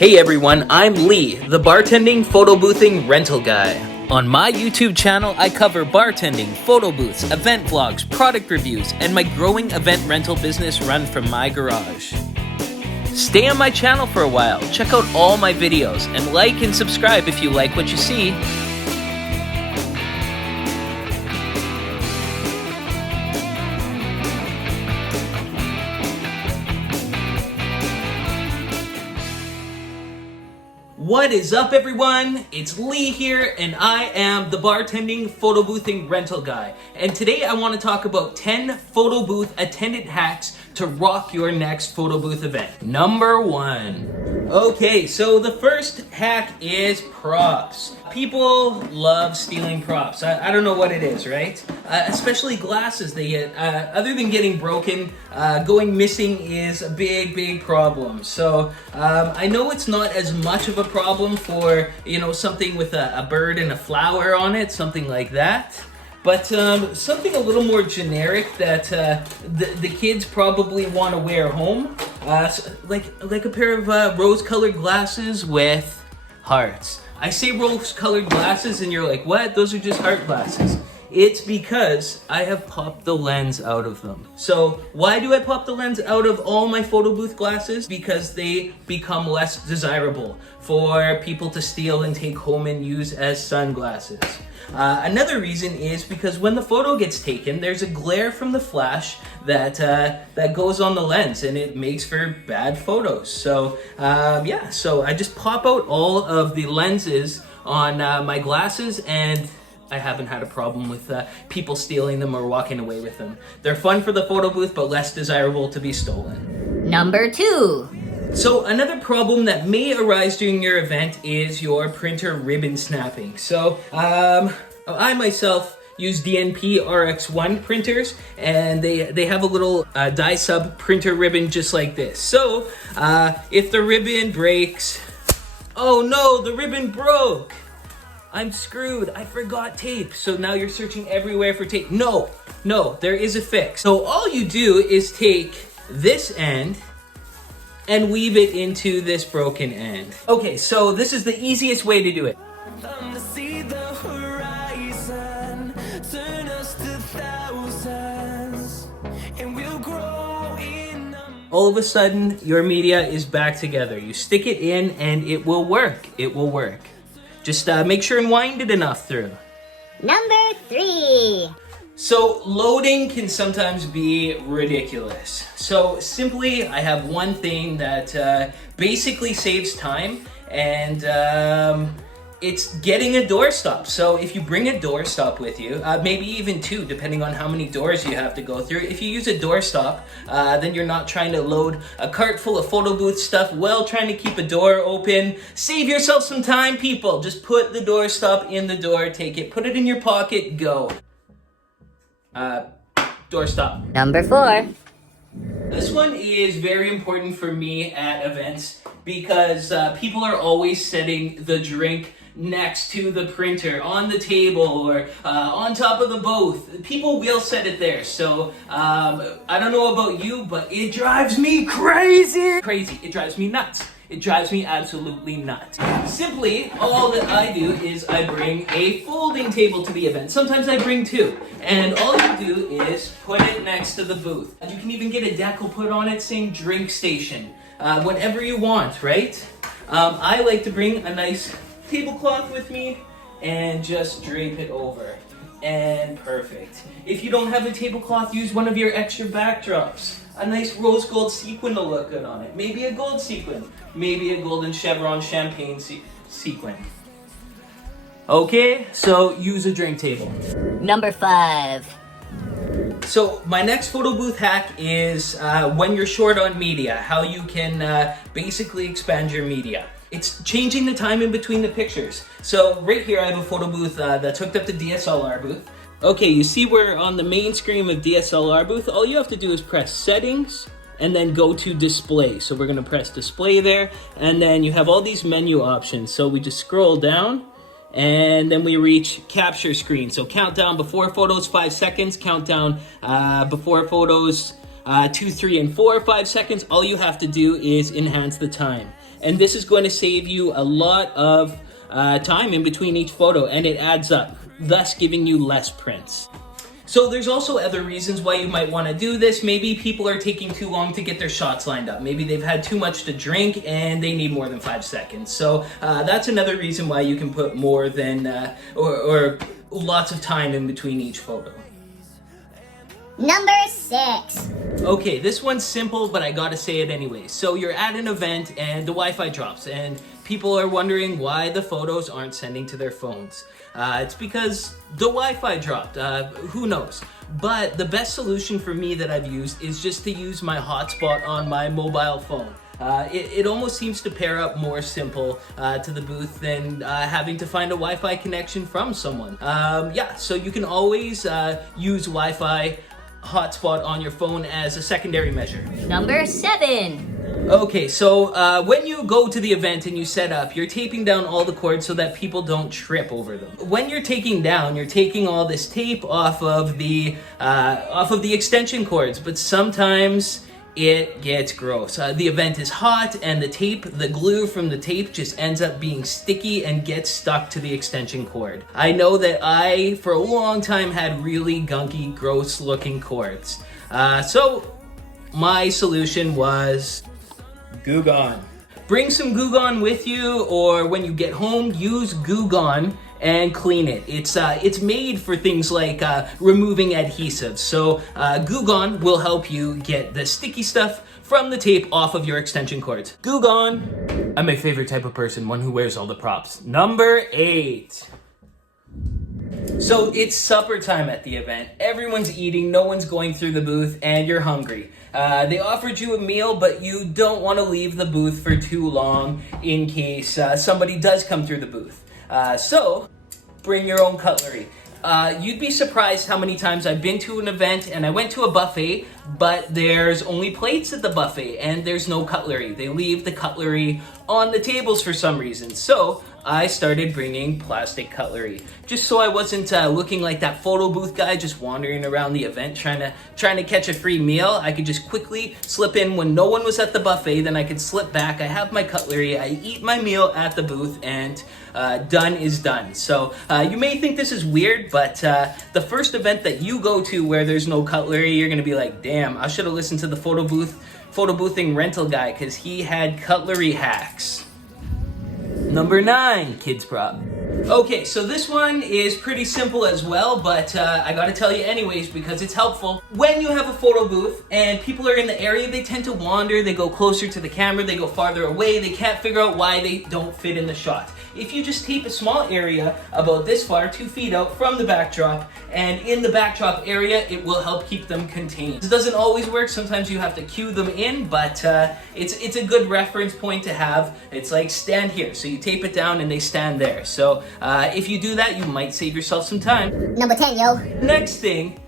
Hey everyone, I'm Lee, the bartending, photo boothing, rental guy. On my YouTube channel, I cover bartending, photo booths, event vlogs, product reviews, and my growing event rental business run from my garage. Stay on my channel for a while, check out all my videos, and like and subscribe if you like what you see. What is up everyone? It's Lee here and I am the bartending, photo boothing rental guy. And today I want to talk about 10 photo booth attendant hacks to rock your next photo booth event. Number 1. Okay, so the first hack is props. People love stealing props. I don't know what it is, right? Especially glasses they get. Other than getting broken, going missing is a big problem. So I know it's not as much of a problem for, something with a bird and a flower on it, something like that. But something a little more generic that the kids probably want to wear home, like a pair of rose-colored glasses with hearts. I say rose-colored glasses and you're like, what? Those are just heart glasses. It's because I have popped the lens out of them. So why do I pop the lens out of all my photo booth glasses? Because they become less desirable for people to steal and take home and use as sunglasses. Another reason is because when the photo gets taken, there's a glare from the flash that goes on the lens and it makes for bad photos. So so I just pop out all of the lenses on my glasses and I haven't had a problem with people stealing them or walking away with them. They're fun for the photo booth, but less desirable to be stolen. Number 2. So another problem that may arise during your event is your printer ribbon snapping. So I myself use DNP RX1 printers, and they have a little die sub printer ribbon just like this. So if the ribbon breaks, oh no, the ribbon broke. I'm screwed. I forgot tape. So now you're searching everywhere for tape. No, there is a fix. So all you do is take this end and weave it into this broken end. Okay, so this is the easiest way to do it. All of a sudden, your media is back together. You stick it in and it will work. It will work. Just make sure and wind it enough through. Number 3. So loading can sometimes be ridiculous. So simply, I have one thing that basically saves time, and it's getting a doorstop. So if you bring a doorstop with you, maybe even 2, depending on how many doors you have to go through. If you use a doorstop, then you're not trying to load a cart full of photo booth stuff while trying to keep a door open. Save yourself some time, people. Just put the doorstop in the door, take it, put it in your pocket, go. Doorstop. Number 4. This one is very important for me at events because people are always setting the drink next to the printer, on the table, or on top of the booth. People will set it there. So I don't know about you, but it drives me crazy. It drives me nuts. It drives me absolutely nuts. Simply, all that I do is I bring a folding table to the event. Sometimes I bring 2. And all you do is put it next to the booth. You can even get a decal put on it saying drink station. Whatever you want, right? I like to bring a nice tablecloth with me and just drape it over. And perfect. If you don't have a tablecloth, use one of your extra backdrops. A nice rose gold sequin to look good on it. Maybe a gold sequin. Maybe a golden chevron champagne sequin. Okay, so use a drink table. Number 5. So my next photo booth hack is when you're short on media, how you can basically expand your media. It's changing the time in between the pictures. So right here I have a photo booth that's hooked up to DSLR booth. Okay, you see we're on the main screen of DSLR booth. All you have to do is press settings and then go to display. So we're gonna press display there, and then you have all these menu options. So we just scroll down and then we reach capture screen. So countdown before photos, 5 seconds. Countdown before photos, 2, 3, and 4, 5 seconds. All you have to do is enhance the time. and this is going to save you a lot of time in between each photo, and it adds up, thus giving you less prints. So there's also other reasons why you might want to do this. Maybe people are taking too long to get their shots lined up. Maybe they've had too much to drink and they need more than 5 seconds. So that's another reason why you can put more than, or lots of time in between each photo. Number 6. Okay, this one's simple, but I gotta say it anyway. So you're at an event and the Wi-Fi drops and people are wondering why the photos aren't sending to their phones. It's because the Wi-Fi dropped, who knows? But the best solution for me that I've used is just to use my hotspot on my mobile phone. It almost seems to pair up more simple to the booth than having to find a Wi-Fi connection from someone. Yeah, so you can always use Wi-Fi hotspot on your phone as a secondary measure. Number 7. Okay, so when you go to the event and you set up, you're taping down all the cords so that people don't trip over them. When you're taking down, you're taking all this tape off of the extension cords, but sometimes it gets gross. The event is hot and the glue from the tape just ends up being sticky and gets stuck to the extension cord. I know that I, for a long time, had really gunky, gross looking cords. So my solution was Goo Bond. Bring some Goo Bond with you, or when you get home, use Goo Bond and clean it. It's made for things like removing adhesives. So Goo Bond will help you get the sticky stuff from the tape off of your extension cords. Goo Bond. I'm my favorite type of person, one who wears all the props. Number 8. So it's supper time at the event. Everyone's eating, no one's going through the booth, and you're hungry. They offered you a meal, but you don't want to leave the booth for too long in case somebody does come through the booth. So bring your own cutlery. You'd be surprised how many times I've been to an event and I went to a buffet, but there's only plates at the buffet and there's no cutlery. They leave the cutlery on the tables for some reason. So I started bringing plastic cutlery, just so I wasn't looking like that photo booth guy just wandering around the event trying to catch a free meal. I could just quickly slip in when no one was at the buffet, then I could slip back. I have my cutlery, I eat my meal at the booth, and done is done. So you may think this is weird, but the first event that you go to where there's no cutlery, you're gonna be like, damn, I should have listened to the photo boothing rental guy, because he had cutlery hacks. Number 9, kids prop. Okay, so this one is pretty simple as well, but I gotta tell you anyways because it's helpful. When you have a photo booth and people are in the area, they tend to wander, they go closer to the camera, they go farther away, they can't figure out why they don't fit in the shot. If you just tape a small area about this far, 2 feet out from the backdrop, and in the backdrop area, it will help keep them contained. This doesn't always work, sometimes you have to cue them in, but it's a good reference point to have. It's like stand here, so you tape it down and they stand there. So if you do that, you might save yourself some time. Number 10, yo. Next thing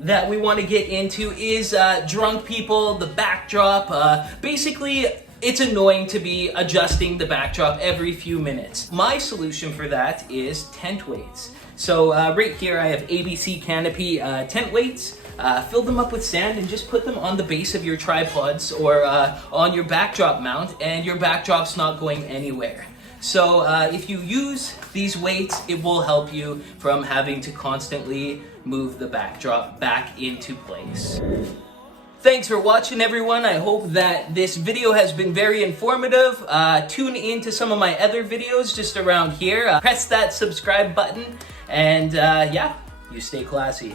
that we want to get into is drunk people, the backdrop. Basically, it's annoying to be adjusting the backdrop every few minutes. My solution for that is tent weights. So right here I have ABC Canopy tent weights. Fill them up with sand and just put them on the base of your tripods or on your backdrop mount, and your backdrop's not going anywhere. So if you use these weights, it will help you from having to constantly move the backdrop back into place. Thanks for watching, everyone. I hope that this video has been very informative. Tune in to some of my other videos just around here. Press that subscribe button, and yeah, you stay classy.